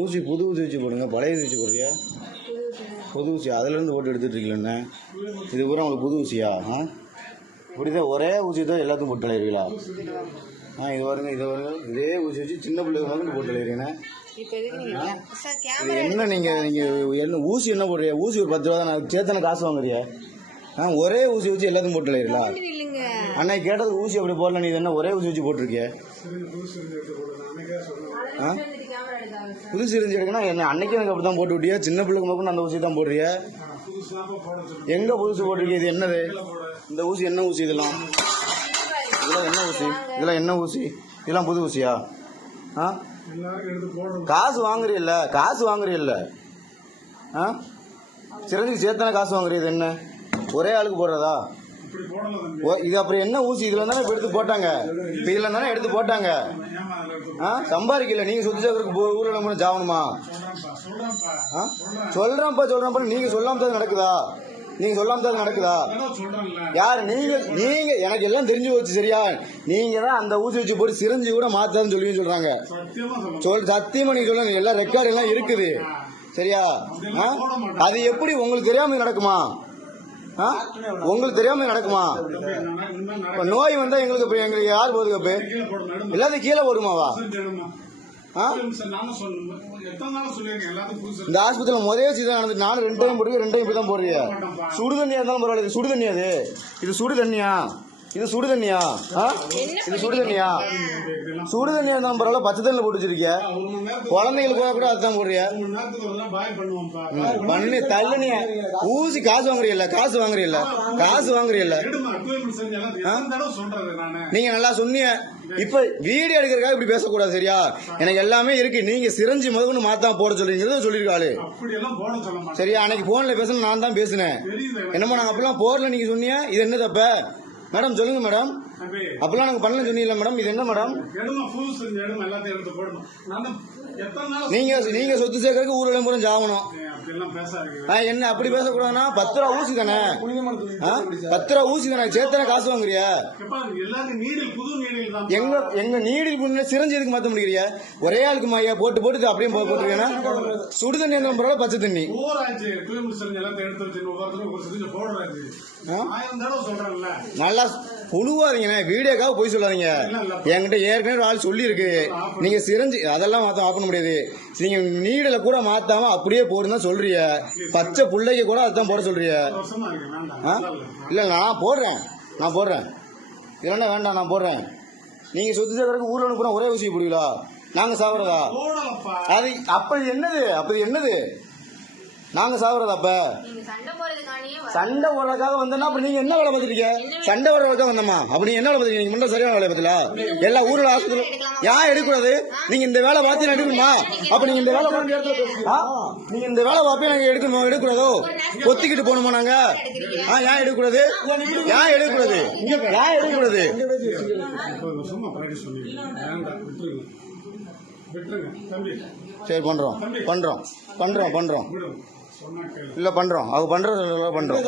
ஊசி புது ஊசி வச்சு போடுங்க, பழைய ஊசி போடுறியா? புது ஊசி அதுலேருந்து போட்டு எடுத்துகிட்டு இருக்கீங்களே, இது பூரா உங்களுக்கு புது ஊசியா? இப்படிதான் ஒரே ஊசி தான் எல்லாத்துக்கும் போட்டு தலைவீங்களா? இது வருங்க இதே ஊசி வச்சு சின்ன பிள்ளைங்க மட்டும் போட்டு தலைவீங்கண்ணே. இது என்ன நீங்கள் என்ன ஊசி என்ன போடுறியா? ஊசி ஒரு 10 ரூபா தான், நான் சேர்த்தான காசு வாங்குறியா? ஒரே ஊசி வச்சு எல்லாத்துக்கும் போட்டு தலைவீங்களா? அன்னைக்கு கேட்டது ஊசி அப்படி போடல, நீ என்ன ஒரே ஊசி வச்சு போட்டிருக்கிய? புது சிரிஞ்சு எடுக்கனா என்ன? அன்னைக்கு எனக்கு அப்படி தான் போட்டு விட்டியா? சின்ன பிள்ளைக்கு மட்டும் அந்த ஊசி தான் போடுறியா? எங்க புதுசு போட்டிருக்கீங்க? இது என்னது? இந்த ஊசி என்ன ஊசி? இதெல்லாம் என்ன ஊசி? இதெல்லாம் என்ன ஊசி? இதெல்லாம் புது ஊசியா? காசு வாங்குறீல்ல? சிறஞ்சுக்கு சேர்த்தானே காசு வாங்குறீது என்ன? ஒரே ஆளுக்கு போடுறதா இது? அப்புறம் என்ன ஊசி? இதுல தானே எடுத்து போட்டாங்க, இதுல தானே எடுத்து போட்டாங்க. சம்பாதிக்கல நீங்க சொத்து சேர்க்கறதுக்கு ஊர்ல நம்ம ஜாவணுமா? சொல்றப்ப நீங்க சொல்லாம நடக்குதா? யாரு நீங்க எனக்கு எல்லாம் தெரிஞ்சு போச்சு சரியா? நீங்க தான் அந்த ஊசி வச்சு போட்டு சிரஞ்சி கூட மாத்தாதுன்னு சொல்லி சொல்றாங்க. சத்தியமா நீங்க சொல்லுங்க, எல்லாம் ரெக்கார்டு எல்லாம் இருக்குது சரியா? அது எப்படி உங்களுக்கு தெரியாம நடக்குமா? உங்களுக்கு தெரியாம நடக்குமா? நோய் வந்தா எங்களுக்கு யார் பாதுகாப்பு? எல்லாத்தையும் கீழே போடுமாவா? இந்த ஆஸ்பத்திரியில முதலே சீதான் நடந்துட்டு நானும் 2 டைம் போடுறேன், 2 டைம் இப்படி தான் போடுறியா? சுடு தண்ணியா இருந்தாலும் பரவாயில்ல. இது சுடு தண்ணியா? இது சுடு தண்ணியா? இது சுடு தண்ணியா இருந்தாலும் பரவாயில்ல, பச்சை தண்ணியில் போட்டு வச்சிருக்கிய. குழந்தைங்களுக்கு கூட அதுதான் போடுறியா? பண்ணி தள்ளுனியா? ஊசி காசு வாங்குறீல்ல? நீங்க நல்லா சொன்னீங்க. இப்ப வீடியோ எடுக்கிறதுக்காக இப்படி பேசக்கூடாது சரியா? எனக்கு எல்லாமே இருக்கு. நீங்க சிரஞ்சி முதல்ல மாத்தாம போட சொல்றீங்கிறது சொல்லிருக்காளு சரியா? அன்னைக்கு போன்ல பேசணும், நான் தான் பேசினேன். என்னமோ நாங்க அப்படிலாம் போடல நீங்க சொன்னீங்க. இது என்ன தப்ப மேடம்? சொல்லுங்க மேடம். அப்பெல்லாம் நாங்க பண்ணல சொன்னீங்களா மேடம்? இது என்ன மேடம்? நீங்க சொத்து சேர்க்கறதுக்கு ஊர்ல பூரா ஜாகணும். என்ன அப்படி பேசக்கூடாதுன்னா 10 ரூபா ஊசி தானே, 10 ரூபா ஊசி தானே, சேர்த்தானே காசு வாங்குறியா? எங்க நீடில் சிரஞ்சி எதுக்கு மாத்த முடியறியா? ஒரே ஆளுக்கு மாயா போட்டு அப்படியே போட்டுருக்கேன்னா சுடு தண்ணி இருந்தாலும் பரவாயில்ல, பச்சை தண்ணி நல்லா புழுவாதீங்கண்ணே. வீடியோக்காக போய் சொல்லாதீங்க. என்கிட்ட ஏற்கனவே ஆள் சொல்லி இருக்கு. நீங்க சிரஞ்சி அதெல்லாம் மாத்த ஆப்ப முடியாது. நீங்க நீடல கூட மாத்தாம அப்படியே போடுன்னு சொல்றீங்க. பச்சை பிள்ளைக்கு கூட அதுதான் போட சொல்றீங்க. இல்ல நான் போடுறேன் இல்லைன்னா வேண்டாம், நான் போடுறேன். நீங்க சொத்து சேர்க்கறதுக்கு ஊர்ல அனுப்புறோம், ஒரே ஊசி போடுவீங்களா? நாங்க சாப்பிடுறதா? அது அப்படி என்னது? நாங்க சாப்பிடுறதா? அப்ப சண்டை போடுறதுக்காக வந்தோம்னா அப்ப நீங்க என்ன வேலை பார்த்துட்டீங்க? சண்டை போடுறதுக்காக வந்தோமா? அப்ப நீங்க என்ன வேலை பார்த்துட்டீங்க? நீங்க முன்ன சரியான வேலை பார்த்தீங்களா? எல்லா ஊர்ல ஆஸ்பத்திரி ஏன் எடுக்கூடாது? நீங்க இந்த வேலை பார்த்து எடுக்கணுமா? அப்ப நீங்க இந்த வேலை பார்த்து நாங்க எடுக்கூடாதோ? கொத்திக்கிட்டு போகணுமா நாங்க? ஏன் எடுக்கூடாது? சரி பண்றோம் இல்ல பண்றோம். அவங்க பண்றோம்.